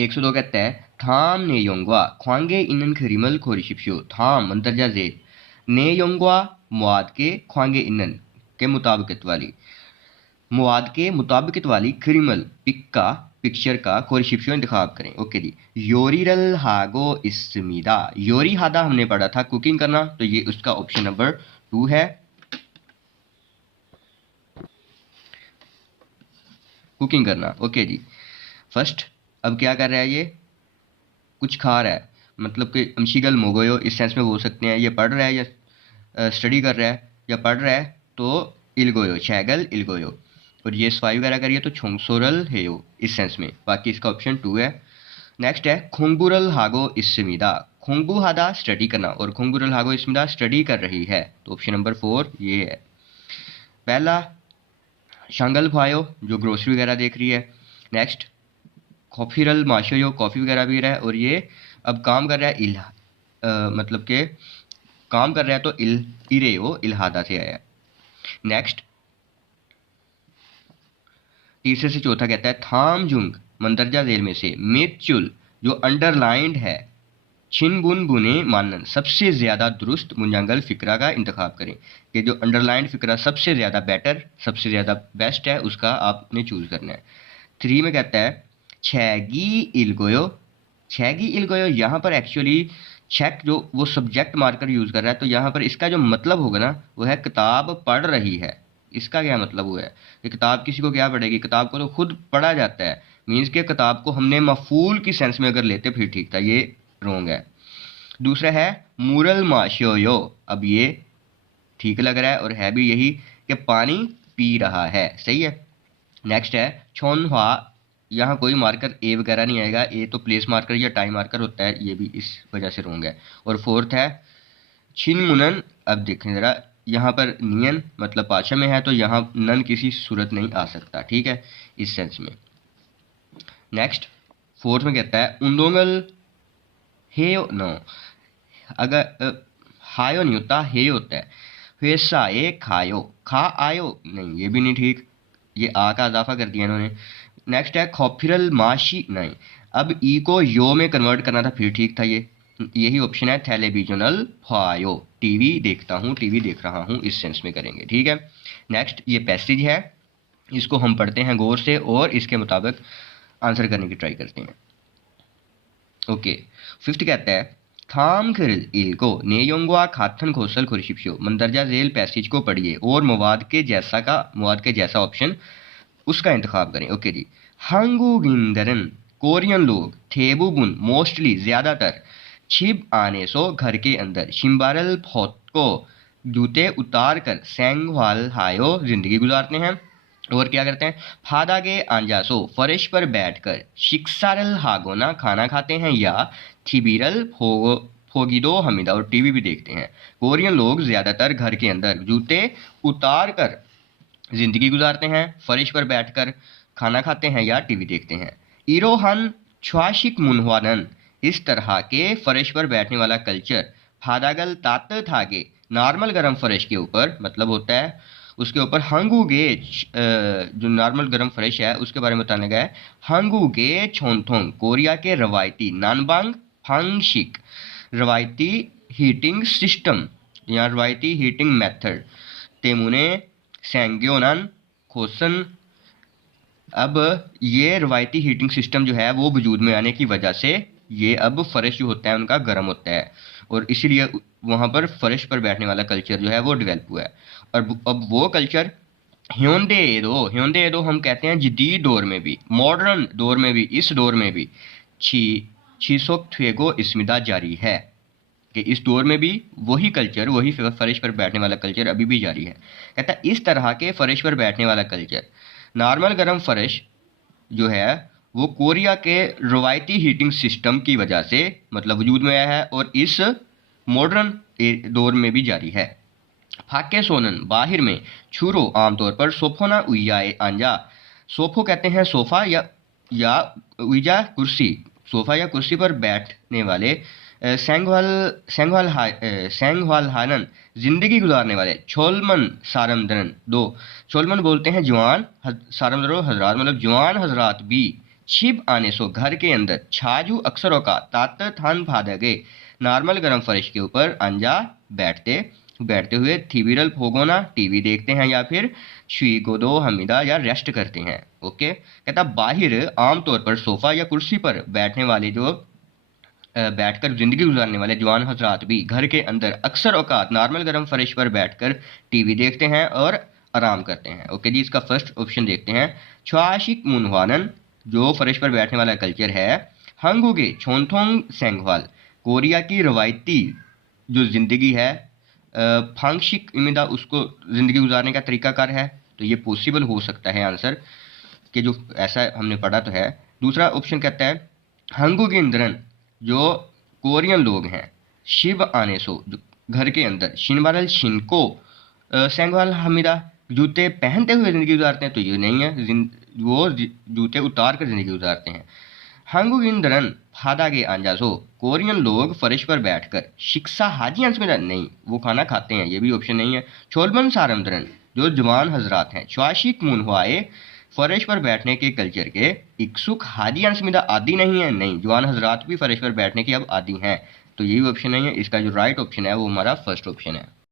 102 कहता है थाम ने योंगवा ख्वांगे इनन खरीमल खोरिशिप्शो। थाम मंतरजा जेल, ने योंगवा मुआद के, ख्वांगे इनन के मुताबिकत वाली, मुआद के मुताबिकत वाली, खरीमल पिक्का पिक्चर का, खोरिशिप्शो इंतखाब करें। ओके जी। योरीरल हागो इस्मीदा, योरी हादा हमने पढ़ा था कुकिंग करना, तो ये उसका ऑप्शन नंबर 2 है, कुकिंग करना। ओके जी। फर्स्ट अब क्या कर रहा है, ये कुछ खा रहा है, मतलब कि अमशीगल मोगोयो इस सेंस में बोल सकते हैं। ये पढ़ रहा है या स्टडी कर रहा है या पढ़ रहा है तो इलगोयो, शैगल इलगोयो। और ये सफाई वगैरह करिए तो छोंगसोरल हेयो इस सेंस में। बाकी इसका ऑप्शन 2 है। नेक्स्ट है खोंगबुरल हागो इस्मिदा, खोंगबू हादा स्टडी करना और खोंगबुरल हागो इस्मिदा स्टडी कर रही है, तो ऑप्शन नंबर 4 ये है। पहला शंगल फायो जो ग्रोसरी वगैरह देख रही है। नेक्स्ट कॉफीरल माशो कॉफ़ी वगैरह पी रहा है और ये अब काम कर रहा है मतलब कि काम कर रहा है तो इरेओ इल्हादा से आया है। नेक्स्ट तीसरे से चौथा कहता है थाम जुंग मंदरजा जेल में से मेचुल जो अंडरलाइंड है छिन बुन बुने मानन सबसे ज़्यादा दुरुस्त मुंजांगल फिक्रा का इंतखाब करें, कि जो अंडरलाइंड फिक्रा सबसे ज़्यादा बेटर, सबसे ज़्यादा बेस्ट है, उसका आपने चूज़ करना है। 3 में कहता है छेगी इलगोयो, छेगी इलगोयो यहाँ पर एक्चुअली चेक जो वो सब्जेक्ट मार्कर यूज़ कर रहा है, तो यहाँ पर इसका जो मतलब होगा ना वो है किताब पढ़ रही है। इसका क्या मतलब हुआ है कि किताब किसी को क्या पढ़ेगी, किताब को तो खुद पढ़ा जाता है, मीन्स के किताब को हमने मफूल की सेंस में अगर लेते फिर ठीक था, ये रॉन्ग है। दूसरा है मूरल माशोयो, अब ये ठीक लग रहा है और है भी यही कि पानी पी रहा है, सही है। नेक्स्ट है छोनवा, यहाँ कोई मार्कर ए वगैरह नहीं आएगा, ए तो प्लेस मार्कर या टाइम मार्कर होता है, ये भी इस वजह से रॉन्ग है। और फोर्थ है छिन मुनन, अब देखें ज़रा यहाँ पर नियन मतलब पाछा में है तो यहाँ नन किसी सूरत नहीं आ सकता, ठीक है, इस सेंस में। नेक्स्ट फोर्थ में कहता है उंडोंगल हेयो नो, अगर हायो नहीं होता हे होता है, वैसा ए खायो, खा आयो नहीं, ये भी नहीं ठीक, ये आ का इजाफा कर दिया इन्होंने। नेक्स्ट है खॉफिरल माशी नहीं, अब ई को यो में कन्वर्ट करना था फिर ठीक था, ये यही ऑप्शन है टेलीविजनल फायो, टीवी देखता हूँ, टीवी देख रहा हूँ, इस सेंस में करेंगे, ठीक है। नेक्स्ट ये पैसेज है, इसको हम पढ़ते हैं गौर से और इसके मुताबिक आंसर करने की ट्राई करते हैं। ओके। फिफ्थ कहता है थाम खिल इल्को नेयोंगवा खाथन खोसल खुरशिप्शो, मंदरजा झेल पैसेज को पढ़िए और मवाद के जैसा ऑप्शन उसका इंतखाब करें। ओके जी। हंगू गिंदरन कोरियन लोग, थेबुबुन मोस्टली ज़्यादातर, छिब आने सो घर के अंदर, शिम्बारल फोटको जूते उतार कर, सेंगवाल हायो जिंदगी गुजारते हैं। और क्या करते हैं फादागे आंजासो फर्श पर बैठकर, शिक्सारल हागोना खाना खाते हैं, या थिबिरल फोगिदो हमीदा और टीवी भी देखते हैं। कोरियन लोग ज़्यादातर घर के अंदर जूते उतार कर जिंदगी गुजारते हैं, फर्श पर बैठकर खाना खाते हैं या टीवी देखते हैं। इरोहन छ्वाशिक मुनवानन, इस तरह के फर्श पर बैठने वाला कल्चर, फादागल तात थागे नॉर्मल गर्म फर्श के ऊपर, मतलब होता है उसके ऊपर हंगूगे जो नॉर्मल गर्म फर्श है उसके बारे में बताने गया है। हंगूगे छोंथोंग कोरिया के रवायती नानबांग फांगशिक रवायती हीटिंग सिस्टम या रवायती हीटिंग मेथड, तेमुने सेंग्योनन खोसन, अब ये रवायती हीटिंग सिस्टम जो है वो वजूद में आने की वजह से ये अब फर्श जो होता है उनका गर्म होता है और इसीलिए वहाँ पर फर्श पर बैठने वाला कल्चर जो है वो डेवलप हुआ है। और अब वो कल्चर ह्योंदे एदो हम कहते हैं जदीद दौर में भी, मॉडर्न दौर में भी, इस दौर में भी छीसोक थेगो इस्मिदा जारी है, कि इस दौर में भी वही कल्चर, वही फर्श पर बैठने वाला कल्चर अभी भी जारी है। कहता है इस तरह के फर्श पर बैठने वाला कल्चर, नॉर्मल गर्म फर्श जो है वो कोरिया के रवायती हीटिंग सिस्टम की वजह से मतलब वजूद में आया है और इस मॉडर्न दौर में भी जारी है। फाके सोनन बाहर में, छुरो आमतौर पर, सोफोना उइयाए आंजा, सोफो कहते हैं सोफ़ा या उइजा कुर्सी, सोफ़ा या कुर्सी पर बैठने वाले, सेंगवाल हानन जिंदगी गुजारने वाले, छोलमन सारमदरन दो, छोलमन बोलते हैं जवान, सारमदरो हजरात मतलब जवान हजरात भी, छिप आने सो घर के अंदर छाजू अक्सर औकात तात थान फादगे नॉर्मल गर्म फर्श के ऊपर अंजा बैठते हुए थिबिरल फोगोना टीवी देखते हैं या फिर शुईगोदो हमीदा या रेस्ट करते हैं। ओके, कहता बाहिर आमतौर पर सोफा या कुर्सी पर बैठने वाले जो बैठकर ज़िंदगी गुजारने वाले जवान हजरात भी घर के अंदर अक्सर औकात नॉर्मल गर्म फर्श पर बैठकर टीवी देखते हैं और आराम करते हैं। ओके जी, इसका फर्स्ट ऑप्शन देखते हैं। छुआशिक मुनवानन जो फर्श पर बैठने वाला कल्चर है। हंगुगे छोनथोंग सेंगवाल कोरिया की रवायती जो ज़िंदगी है फांगशिक इमिदा उसको ज़िंदगी गुजारने का तरीकाकार है, तो ये पॉसिबल हो सकता है आंसर कि जो ऐसा हमने पढ़ा तो है। दूसरा ऑप्शन कहता है हंगुगिंद्रन जो कोरियन लोग हैं। शिव आने सो जो घर के अंदर शिनवारल शिनको सेंगवाल हमीदा जूते पहनते हुए ज़िंदगी गुजारते हैं, तो ये नहीं है, वो जूते उतार कर ज़िंदगी गुजारते हैं। हंगुगिंद्रन फादागे आंजासो कोरियन लोग फर्श पर बैठकर शिक्षा हाजियांस में नहीं, वो खाना खाते हैं, ये भी ऑप्शन नहीं है। छोलबन सारमद्रन जो जवान हजरात हैं। श्वाशिक मुनहुआए फर्श पर बैठने के कल्चर के इक्सुक हाजियांस में आदि नहीं है, नहीं, जवान हजरात भी फर्श पर बैठने के अब आदि हैं, तो ये भी ऑप्शन नहीं है। इसका जो राइट ऑप्शन है वो हमारा फर्स्ट ऑप्शन है।